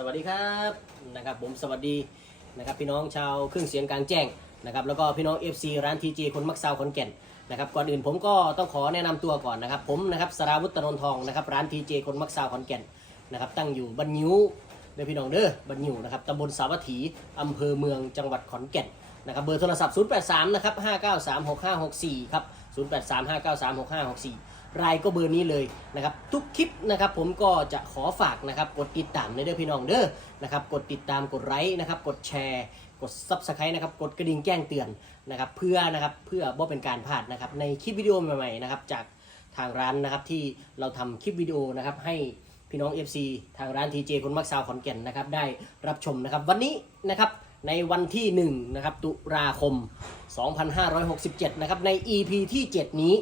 สวัสดีครับนะครับผมสวัสดีนะครับพี่น้องชาวเครื่องเสียงกลางแจ้งนะครับแล้วก็พี่น้อง FC ร้านทีเจคนมักซาวขอนแก่นนะครับก่อนอื่นผมก็ต้องขอแนะนำตัวก่อนนะครับผมนะครับสราวุฒตนนทองนะครับร้านทีเจคนมักซาวขอนแก่นนะครับตั้งอยู่บันยิวเด้อพี่น้องเด้อบันยิวนะครับตำบลสาวัตถีอำเภอเมืองจังหวัดขอนแก่นนะครับเบอร์โทรศัพท์ 083 นะครับ 5936564 ครับ 0835936564 รายก็เบอร์นี้เลยนะครับทุกคลิปนะครับผมก็จะขอฝากนะครับกดติดตามในเด้อพี่น้องเด้อนะครับกดติดตามกดไลค์นะครับกดแชร์ กด Subscribe นะครับกดกระดิ่งแจ้งเตือนนะครับเพื่อนะครับเพื่อบ่เป็นการพลาดนะครับในคลิปวิดีโอใหม่ๆนะครับจากทางร้านนะครับที่เราทำคลิปวิดีโอนะครับให้พี่น้อง FC ทางร้าน TJ คนมักซาวขอนแก่นนะครับได้รับชมนะครับวันนี้นะครับในวันที่1นะครับตุลาคม 2567 นะครับใน EP ที่ 7 นี้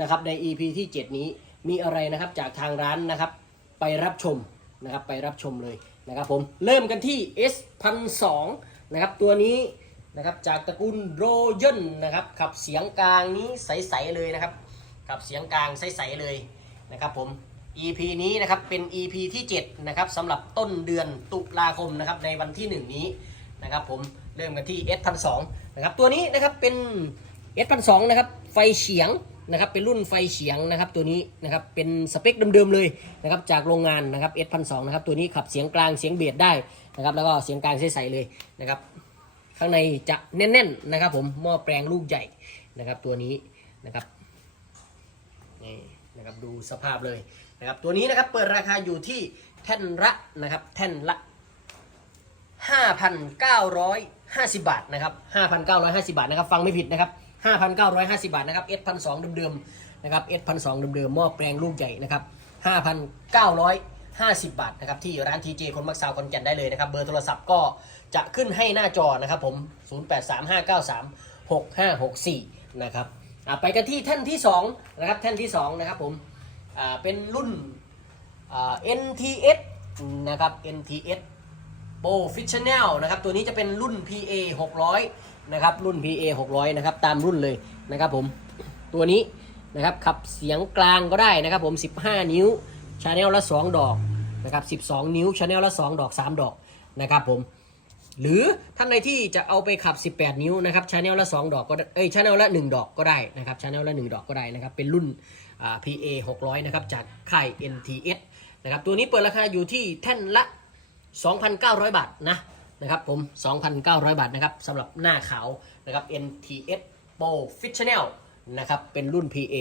นะครับใน EP ที่ 7 นี้มีอะไรนะครับจากทางร้านนะครับไปรับชมนะครับไปรับชมเลยนะครับผมเริ่มกันที่ S 1 0 0นะครับตัวนี้นะครับจากตระกูลโรเยนนะครับขับเสียงกลางนี้ใสๆเลยนะครับขับเสียงกลางใสๆเลยนะครับผม EP นี้นะครับเป็น EP ที่7นะครับสำหรับต้นเดือนตุลาคมนะครับในวันที่ 1 นี้นะครับผมเริ่มกันที่ S 1 2 0นะครับตัวนี้นะครับเป็น S 1 2 0นะครับไฟเฉียง นะครับเป็นรุ่นไฟเฉียงนะครับตัวนี้นะครับเป็นสเปคเดิมๆเลยนะครับจากโรงงานนะครับ S 1 2 0นะครับตัวนี้ขับเสียงกลางเสียงเบสได้นะครับแล้วก็เสียงกลางใสๆเลยนะครับข้างในจะแน่นๆนะครับผมหม้อแปลงลูกใหญ่นะครับตัวนี้นะครับนี่นะครับดูสภาพเลยนะครับตัวนี้นะครับเปิดราคาอยู่ที่แท่นละนะครับแท่นละ 5,950 บาทนะครับ5,950 บาทนะครับฟังไม่ผิดนะครับ 5,950 บาทนะครับ S 1 2 0เดิมๆนะครับ S 1 2 0เดิมๆหม้อแปลงลูกใหญ่นะครับ 5,950 บาทนะครับที่ร้าน TJ คนมักซาวคอนแก่นได้เลยนะครับเบอร์โทรศัพท์ก็จะขึ้นให้หน้าจอนะครับผม 0835936564 นะครับไปกันที่แท่นที่2นะครับแท่นที่2นะครับผมเป็นรุ่น NTS นะครับ NTS โปรฟิชชั่นแนลนะครับตัวนี้จะเป็นรุ่น PA 600 นะครับรุ่น PA 600นะครับตามรุ่นเลยนะครับผมตัวนี้นะครับขับเสียงกลางก็ได้นะครับผม 15 นิ้วชาแนลละ 2 ดอกนะครับ12 นิ้วชาแนลละ 2 ดอก 3 ดอกนะครับผมหรือท่านใดที่จะเอาไปขับ 18 นิ้วนะครับชาแนลละ 2 ดอกก็เอ้ยชาแนลละ 1 ดอกก็ได้นะครับชาแนลละ 1 ดอกก็ได้นะครับเป็นรุ่นอ่า PA 600นะครับจากค่าย NTS นะครับตัวนี้เปิดราคาอยู่ที่แท่นละ 2,900 บาทนะ นะครับผม 2,900 บาทนะครับสำหรับหน้าขาวนะครับ NTS Pro Fictional นะครับเป็นรุ่น PA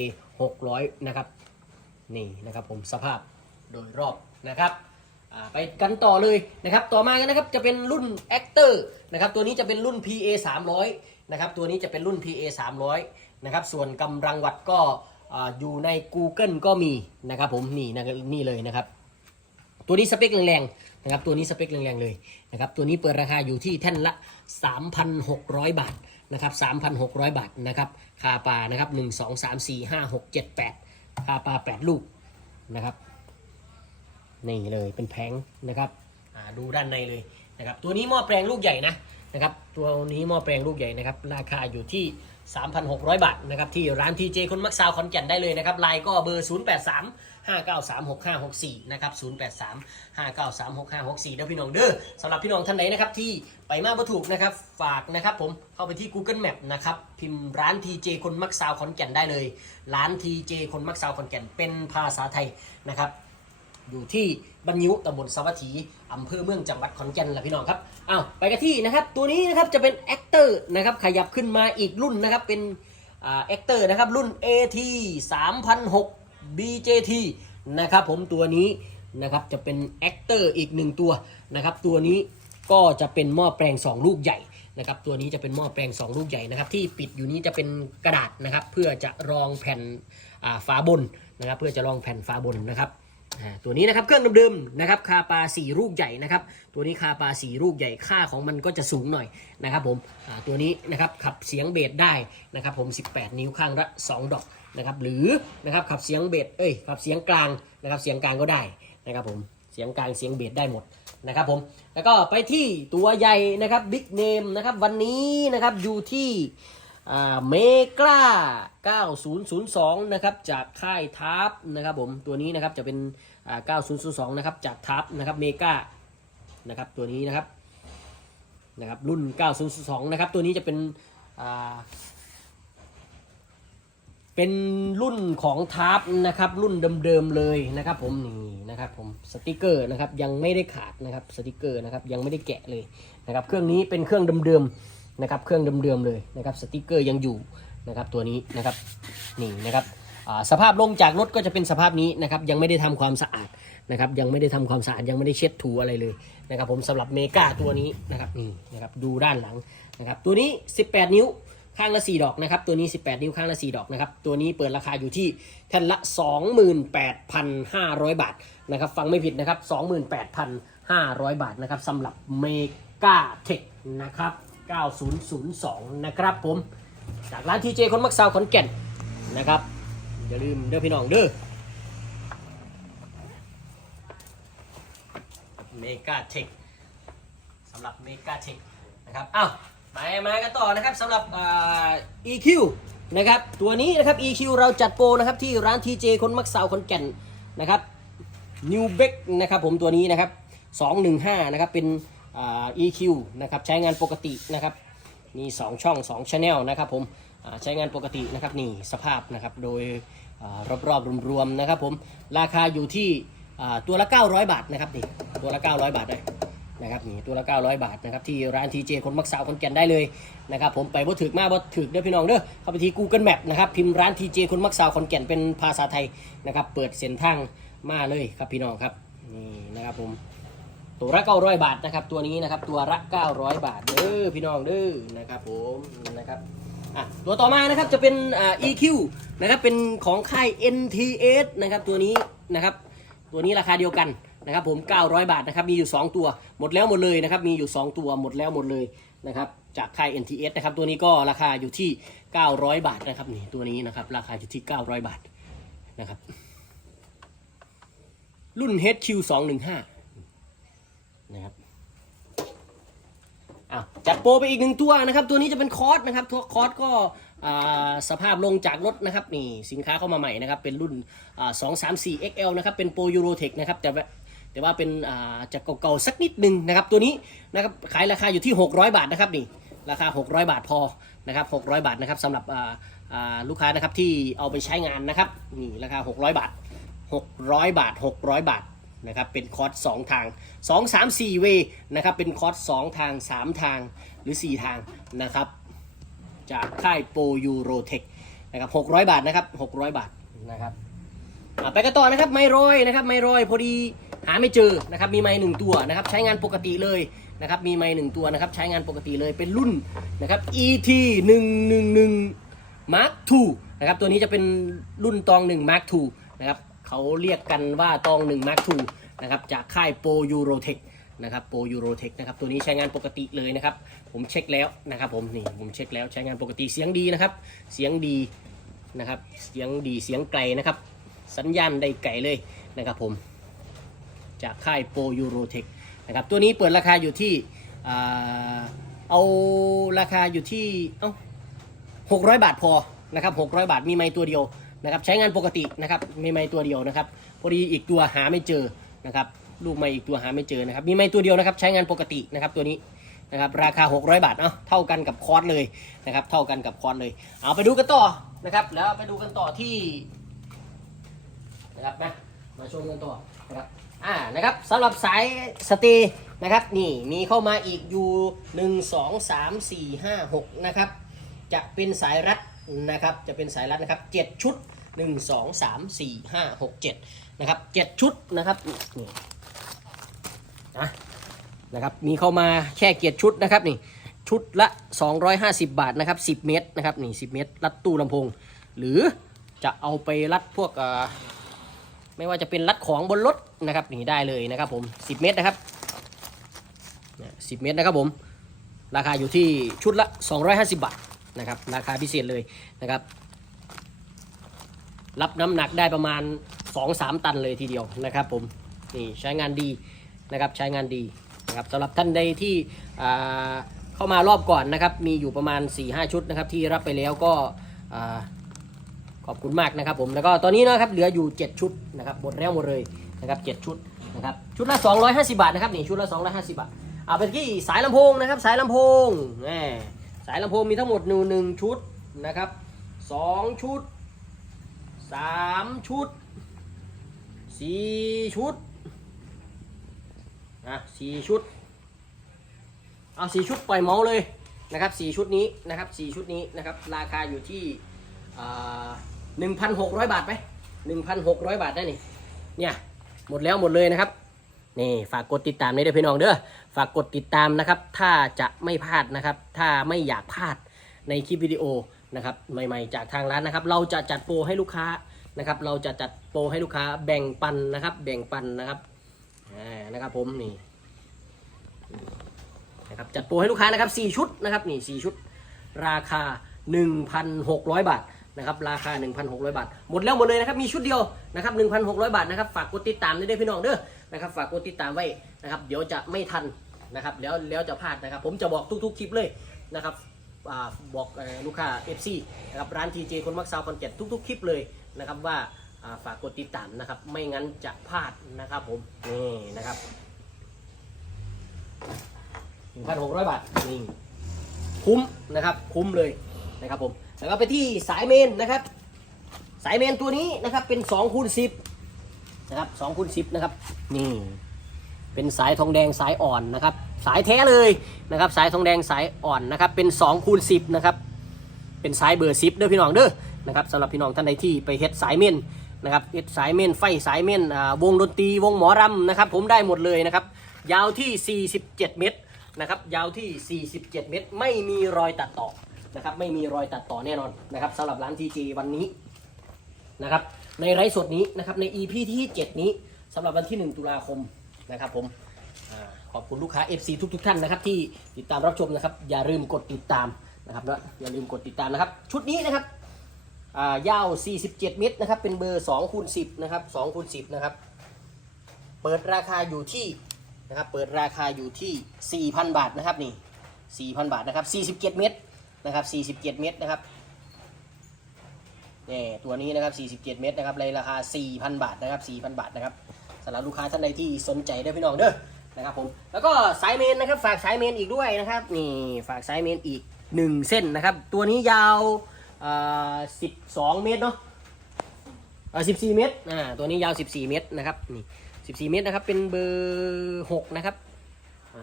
600 นะครับ นี่นะครับผมสภาพโดยรอบนะครับไปกันต่อเลยนะครับ ต่อมากันนะครับจะเป็นรุ่น Actor นะครับตัวนี้จะเป็นรุ่น PA 300นะครับตัวนี้จะเป็นรุ่น PA 300นะครับส่วนกำลังวัดก็อ่าอยู่ใน Google ก็มีนะครับผมนี่นะนี่เลยนะครับ ตัวนี้สเปคแรงๆนะครับตัวนี้สเปคแรงๆเลย นะครับตัวนี้เปิดราคาอยู่ที่แท่นละ 3,600 บาทนะครับ3,600 บาทนะครับคาปลานะครับ 1 2 3 4 5 6 7 8คาปลา 8 ลูกนะครับนี่เลยเป็นแผงนะครับดูด้านในเลยนะครับตัวนี้หม้อแปลงลูกใหญ่นะนะครับตัวนี้หม้อแปลงลูกใหญ่นะครับราคาอยู่ที่ 3,600 บาทนะครับที่ร้านทีเจคนมักซาวขอนแก่นได้เลยนะครับไลน์ก็เบอร์ 083 5936564นะครับ083 5936564เด้อพี่น้องเด้อสำหรับพี่น้องท่านไหนนะครับที่ไปมาบ่ถูกนะครับฝากนะครับผมเข้าไปที่ Google Map นะครับพิมพ์ร้าน TJ คนมักซาวขอนแก่นได้เลย ร้าน TJ คนมักซาวขอนแก่นเป็นภาษาไทยนะครับ อยู่ที่บันยุตำบลสวัสถีอำเภอเมืองจังหวัดขอนแก่นแหละพี่น้องครับอ้าวไปกันที่นะครับ ตัวนี้นะครับจะเป็นแอคเตอร์นะครับขยับขึ้นมาอีกรุ่นนะครับเป็นแอคเตอร์นะครับรุ่น AT 3006 BJT นะครับผมตัวนี้นะครับจะเป็นแอคเตอร์อีกหนึ่งตัวนะครับตัวนี้ก็จะเป็นหม้อแปลง 2 ลูกใหญ่นะครับตัวนี้จะเป็นหม้อแปลง 2 ลูกใหญ่นะครับที่ปิดอยู่นี้จะเป็นกระดาษนะครับเพื่อจะรองแผ่นฝาบนนะครับเพื่อจะรองแผ่นฝาบนนะครับ ตัวนี้นะครับเครื่องเดิมๆนะครับคาปาสี่ลูกใหญ่นะครับตัวนี้คาปาสี่ลูกใหญ่ค่าของมันก็จะสูงหน่อยนะครับผมตัวนี้นะครับขับเสียงเบสได้นะครับผม 18 นิ้วข้างละ2ดอกนะครับหรือนะครับขับเสียงเบสเอ้ยขับเสียงกลางนะครับเสียงกลางก็ได้นะครับผมเสียงกลางเสียงเบสได้หมดนะครับผมแล้วก็ไปที่ตัวใหญ่นะครับบิ๊กเนมนะครับวันนี้นะครับอยู่ที่ เมกล้า 9002 นะครับ จากค่ายทับนะครับผม ตัวนี้นะครับจะเป็นอ่า9002 นะครับ จากทับนะครับเมกานะครับ ตัวนี้นะครับ นะครับ รุ่น 9002 นะครับ ตัวนี้จะเป็นอ่าเป็นรุ่นของทาร์ปนะครับ รุ่นเดิมๆเลยนะครับผมนี่นะครับผมสติกเกอร์นะครับยังไม่ได้ขาดนะครับสติกเกอร์นะครับยังไม่ได้แกะเลยนะครับ เครื่องนี้เป็นเครื่องเดิมๆ นะครับเครื่องเดิมๆเลยนะครับสติกเกอร์ยังอยู่นะครับตัวนี้นะครับนี่นะครับสภาพลงจากรถก็จะเป็นสภาพนี้นะครับยังไม่ได้ทำความสะอาดนะครับยังไม่ได้ทำความสะอาดยังไม่ได้เช็ดถูอะไรเลยนะครับผมสำหรับเมกาตัวนี้นะครับนี่นะครับดูด้านหลังนะครับตัวนี้ 18 นิ้วข้างละ 4 ดอกนะครับตัวนี้ 18 นิ้วข้างละ 4 ดอกนะครับตัวนี้เปิดราคาอยู่ที่แท่านละ 28,500 บาทนะครับฟังไม่ผิดนะครับ 28,500 บาทนะครับสำหรับเมกาเทคนะครับ 9002 นะครับผม จากร้านทีเจคนมักซาวขอนแก่นนะครับ อย่าลืมเด้อพี่น้องเด้อเมกาเทคสำหรับเมกาเทคนะครับอ้าวมามากันต่อนะครับสำหรับอ่า EQ นะครับตัวนี้นะครับ EQ เราจัดโปรนะครับที่ร้าน TJ คนมักสาวคนแก่นนะครับ New b e c นะครับผมตัวนี้นะครับ 215 นะครับเป็น EQ นะครับใช้งานปกตินะครับมี2ช่อง2 Channel นะครับผมใช้งานปกตินะครับนี่สภาพนะครับโดยอรอบๆรวมๆนะครับผมราคาอยู่ที่ตัวละ 900 บาทนะครับนี่ตัวละ 900 บาทเลยนะครับนี่ตัวละ 900 บาทนะครับที่ร้านทีเจคนมักสาวคนแก่นได้เลยนะครับผมไปบ่ถึกมากบ่ถึกเด้อพี่น้องเด้อเข้าไปที่ Google Map นะครับพิมพ์ร้านทีเจคนมักสาวคนแก่นเป็นภาษาไทยนะครับเปิดเส้นทางมาเลยครับพี่น้องครับนี่นะครับผม ตัวละ900 บาทนะครับ ตัวนี้นะครับตัวละ900 บาทเด้อพี่น้องเด้อนะครับผมนะครับอะตัวต่อมานะครับจะเป็นอ่า EQ นะครับเป็นของค่าย NTS นะครับตัวนี้นะครับตัวนี้ราคาเดียวกันนะครับผม 900 บาทนะครับมีอยู่ 2 ตัวหมดแล้วหมดเลยนะครับมีอยู่ 2 ตัวหมดแล้วหมดเลยนะครับจากค่าย NTS นะครับตัวนี้ก็ราคาอยู่ที่ 900 บาทนะครับนี่ตัวนี้นะครับราคาอยู่ที่ 900 บาทนะครับรุ่น HQ215 นะครับอ้าวจัดโปรไปอีกหนึ่งตัวนะครับ ตัวนี้จะเป็นคอร์สนะครับตัวคอร์สก็สภาพลงจากรถนะครับนี่สินค้าเข้ามาใหม่นะครับ เป็นรุ่นอ่า234 XL นะครับ เป็นโปรยูโรเทคนะครับแต่ว่าแต่ว่าเป็นจากเก่าๆสักนิดหนึงนะครับ ตัวนี้นะครับขายราคาอยู่ที่ 600 บาทนะครับนี่ราคา 600 บาทพอนะครับ600 บาทนะครับสำหรับลูกค้านะครับที่เอาไปใช้งานนะครับนี่ราคา 600 บาท 600 บาท 600 บาท นะครับเป็นคอร์ส2ทาง 2 3 4 เวนะครับเป็นคอร์ส2ทาง 3 ทางหรือ 4 ทางนะครับจากค่ายโปรยูโรเทคนะครับ600 บาทนะครับ600 บาทนะครับไปกันต่อนะครับไมโรยนะครับไมโรยพอดีหาไม่เจอนะครับมีไม้หนึ่งตัวนะครับใช้งานปกติเลยนะครับมีไม้หนึ่งตัวนะครับใช้งานปกติเลยเป็นรุ่นนะครับ ET 111 Mark II นะครับตัวนี้จะเป็นรุ่นตอง 1 Mark II นะครับ เขาเรียกกันว่าตอง1 Mark II นะครับจากค่ายโปรยูโรเทคนะครับโปรยูโรเทคนะครับตัวนี้ใช้งานปกติเลยนะครับ ผมเช็คแล้วนะครับผมนี่ผมเช็คแล้วใช้งานปกติเสียงดีนะครับ เสียงดีนะครับเสียงดีเสียงไกลนะครับ สัญญาณได้ไกลเลยนะครับผมจากค่ายโปรยูโรเทคนะครับตัวนี้เปิดราคาอยู่ที่เอาราคาอยู่ที่เอ้า600บาทพอนะครับ600บาทมีไม้ตัวเดียว นะครับใช้งานปกตินะครับมีไม้ตัวเดียวนะครับพอดีอีกตัวหาไม่เจอนะครับลูกไม้อีกตัวหาไม่เจอนะครับมีไม้ตัวเดียวนะครับใช้งานปกตินะครับตัวนี้นะครับราคา 600 บาทเนาะเท่ากันกับคอร์สเลยนะครับเท่ากันกับคอร์สเลยเอาไปดูกันต่อนะครับแล้วไปดูกันต่อที่นะครับนะมาชมกันต่อนะครับอ่านะครับสำหรับสายสตย์นะครับนี่มีเข้ามาอีกอยู่ 1 2 3 4 5 6นะครับจะเป็นสายรัดนะครับจะเป็นสายรัดนะครับ 7 ชุด 1 2 3 4 5 6 7นะครับ7ชุดนะครับนี่นะนะครับมีเข้ามาแค่เกียรชุดนะครับนี่ชุดละ 250 บาทนะครับ 10 เมตรนะครับนี่10 เมตร รัดตู้ลำโพง หรือจะเอาไปรัดพวกไม่ว่าจะเป็นรัดของบนรถนะครับนี่ได้เลยนะครับผม10 เมตรนะครับ10 เมตรนะครับผม ราคาอยู่ที่ชุดละ 250 บาทนะครับ ราคาพิเศษเลยนะครับ รับน้ำหนักได้ประมาณ 2-3 ตันเลยทีเดียวนะครับผมนี่ใช้งานดีนะครับใช้งานดีนะครับสำหรับท่านใดที่เข้ามารอบก่อนนะครับ มีอยู่ประมาณ 4-5 ชุดนะครับ ที่รับไปแล้วก็ขอบคุณมากนะครับผมแล้วก็ตอนนี้นะครับเหลืออยู่ 7 ชุดนะครับหมดแล้วหมดเลยนะครับ7ชุดนะครับชุดละ 250 บาทนะครับนี่ชุดละ 250 บาทเอาไปที่สายลำโพงนะครับสายลำโพงแหมสายลำโพงมีทั้งหมดหนึ่งหนึ่งชุดนะครับสองชุด สามชุดสี่ชุดอะสี่ชุด เอาสี่ชุดปล่อยเมาส์เลยนะครับสี่ชุดนี้นะครับสี่ชุดนี้นะครับ ราคาอยู่ที่หนึ่งพันหกร้อยบาทไหมหนึ่งพันหกร้อยบาทได้นี่เนี่ยหมดแล้วหมดเลยนะครับนี่ฝากกดติดตามด้วยเด้อพี่น้องเด้อฝากกดติดตามนะครับ ถ้าจะไม่พลาดนะครับ ถ้าไม่อยากพลาดในคลิปวิดีโอ นะครับใหม่ๆจากทางร้านนะครับ เราจะจัดโปรให้ลูกค้านะครับ เราจะจัดโปรให้ลูกค้าแบ่งปันนะครับ แบ่งปันนะครับอ่านะครับผมนี่นะครับจัดโปรให้ลูกค้านะครับ4ชุดนะครับนี่4ชุด ราคา 1,600 บาทนะครับราคา 1,600 บาท หมดแล้วหมดเลยนะครับ มีชุดเดียวนะครับ 1,600 บาทนะครับ ฝากกดติดตามด้วยเด้อพี่น้องเด้อนะครับ ฝากกดติดตามไว้นะครับ เดี๋ยวจะไม่ทันนะครับ แล้วแล้วจะพลาดนะครับ ผมจะบอกทุก ๆ คลิปเลยนะครับ บอกอลูกค้า FC นะครับร้าน TJ คนมักซาวคอนเก็ตทุก ๆ คลิปเลยนะครับว่าอ่าฝากกดติดตามนะครับ ไม่งั้นจะพลาดนะครับผมนี่นะครับ1,600 บาทนี่คุ้มนะครับคุ้มเลยนะครับผมแล้วก็ไปที่สายเมนนะครับ สายเมนตัวนี้นะครับเป็น2คูณ10นะครับ2คูณ10นะครับนี่เป็นสายทองแดงสายอ่อนนะครับ สายแท้เลยนะครับสายทองแดงสายอ่อนนะครับเป็น2คูณ10นะครับเป็นสายเบอร์10เด้อพี่น้องเด้อนะครับสำหรับพี่น้องท่านใดที่ไปเฮ็ดสายเมนนะครับเฮ็ดสายเมนไฟสายเมนอ่าวงดนตรีวงหมอรำนะครับผมได้หมดเลยนะครับยาวที่ 47 เมตรนะครับยาวที่ 47 เมตร ไม่มีรอยตัดต่อนะครับไม่มีรอยตัดต่อแน่นอนนะครับสำหรับร้าน TG วันนี้นะครับในไลฟ์สดนี้นะครับใน EP ที่ 7 นี้สำหรับวันที่ 1 ตุลาคมนะครับผม คุณลูกค้า FC ทุกทุกๆท่านนะครับที่ติดตามรับชมนะครับ อย่าลืมกดติดตามนะครับและอย่าลืมกดติดตามนะครับ ชุดนี้นะครับอ่ายาว 47 เมตรนะครับ เป็นเบอร์2คูณ10นะครับ2คูณ10นะครับ เปิดราคาอยู่ที่นะครับ เปิดราคาอยู่ที่ 4,000 บาทนะครับนี่4,000 บาทนะครับ 47 เมตรนะครับ 47 เมตรนะครับนี่ตัวนี้นะครับ 47 เมตรนะครับในราคา 4,000 บาทนะครับ 4,000 บาทนะครับสำหรับลูกค้าท่านใดที่สนใจเด้อพี่น้องเด้อ นะครับผมแล้วก็สายเมนนะครับฝากสายเมนอีกด้วยนะครับนี่ฝากสายเมนอีก 1 เส้นนะครับ ตัวนี้ยาวอ่า12เมตรเนาะเอ่อ14เมตรอ่าตัวนี้ยาว 14 เมตรนะครับนี่ 14 เมตรนะครับเป็นเบอร์6นะครับ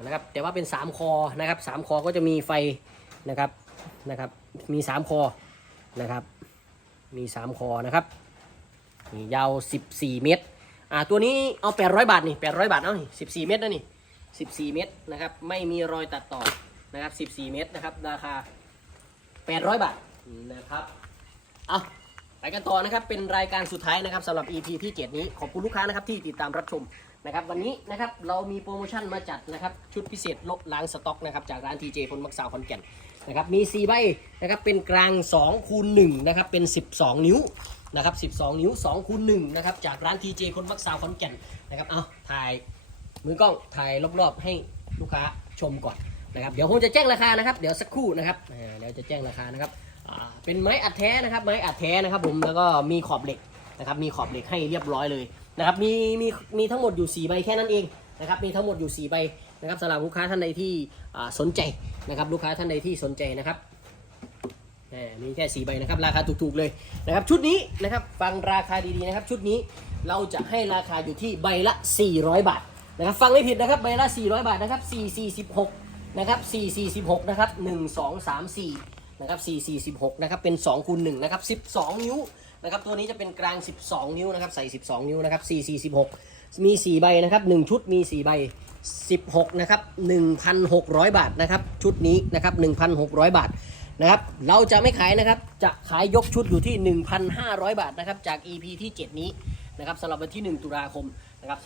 นะครับแต่ว่าเป็น 3 คอนะครับ3คอก็จะมีไฟนะครับนะครับมี 3 คอนะครับมี 3 คอนะครับนี่ยาว 14 เมตร อ่าตัวนี้เอา 800 บาทนี่800 บาทเอานี่14 เมตรนะนี่ 14 เมตรนะครับไม่มีรอยตัดต่อนะครับ 14 เมตรนะครับราคา 800 บาทนะครับเอาไปกันต่อนะครับเป็นรายการสุดท้ายนะครับสำหรับ EP ที่ 7 นี้ขอบคุณลูกค้านะครับที่ติดตามรับชม นะครับวันนี้นะครับเรามีโปรโมชั่นมาจัดนะครับชุดพิเศษลดล้างสต็อกนะครับจากร้าน TJ พลมักสาวคอนแก่นนะครับมี 4 ใบนะครับเป็นกลาง2คูณ1นะครับเป็น 12 นิ้วนะครับ12 นิ้ว2คูณ1นะครับจากร้าน TJ คนมักสาวคอนแก่นนะครับเอาถ่ายมือกล้องถ่ายรอบๆให้ลูกค้าชมก่อนนะครับเดี๋ยวผมจะแจ้งราคานะครับเดี๋ยวสักครู่นะครับเดี๋ยวจะแจ้งราคานะครับเป็นไม้อัดแท้นะครับไม้อัดแท้นะครับผมแล้วก็มีขอบเหล็กนะครับมีขอบเหล็กให้เรียบร้อยเลย นะครับมีมีมีทั้งหมดอยู่ 4 ใบแค่นั้นเองนะครับมีทั้งหมดอยู่ 4 ใบนะครับสำหรับลูกค้าท่านใดที่สนใจนะครับลูกค้าท่านใดที่สนใจนะครับมมีแค่ 4 ใบนะครับราคาถูกๆเลยนะครับชุดนี้นะครับฟังราคาดีๆนะครับชุดนี้เราจะให้ราคาอยู่ที่ใบละ 400 บาทนะครับฟังไม่ผิดนะครับใบละ 400 บาทนะครับ4 4 6นะครับ4 4 6นะครับ1 2 3 4นะครับ4 4 16นะครับเป็น2คูณ1นะครับ12 นิ้ว นะครับตัวนี้จะเป็นกลาง 12 นิ้วนะครับใส่ 12 นิ้วนะครับ4 4 16 มี 4 ใบนะครับ 1 ชุดมี 4 ใบ 16 นะครับ 1,600 บาทนะครับ ชุดนี้นะครับ 1,600 บาทนะครับเราจะไม่ขายนะครับจะขายยกชุดอยู่ที่ 1,500 บาทนะครับจาก EP ที่ 7 นี้นะครับสำหรับวันที่ 1 ตุลาคมนะครับ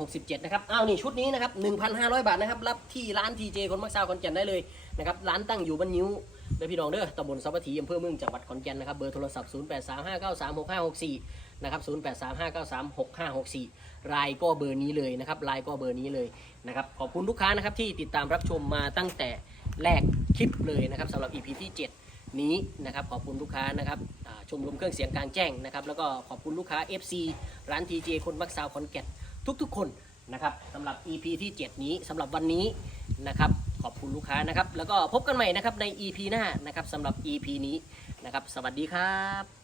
2567 นะครับอ้าวนี่ชุดนี้นะครับ 1,500 บาทนะครับรับที่ร้าน TJ คนมักซาวคอนแก่นได้เลยนะครับร้านตั้งอยู่บนนิ้ว เด้อพี่น้องเด้อตำบลสัพพะทีอำเภอเมืองจังหวัดขอนแก่นนะครับ เบอร์โทรศัพท์ 0835936564 นะครับ 0835936564 รายก็เบอร์นี้เลยนะครับ รายก็เบอร์นี้เลยนะครับ ขอบคุณลูกค้านะครับที่ติดตามรับชมมาตั้งแต่แรกคลิปเลยนะครับสำหรับ EP ที่ 7 นี้นะครับ ขอบคุณลูกค้านะครับชมรมเครื่องเสียงกลางแจ้งนะครับ แล้วก็ขอบคุณลูกค้า FC ร้าน TJ คนมักซาวคอนแก่นทุกๆ คนนะครับสำหรับ EP ที่ 7 นี้สำหรับวันนี้นะครับ ขอบคุณลูกค้านะครับ แล้วก็พบกันใหม่นะครับใน EP หน้านะครับสำหรับ EP นี้นะครับ สวัสดีครับ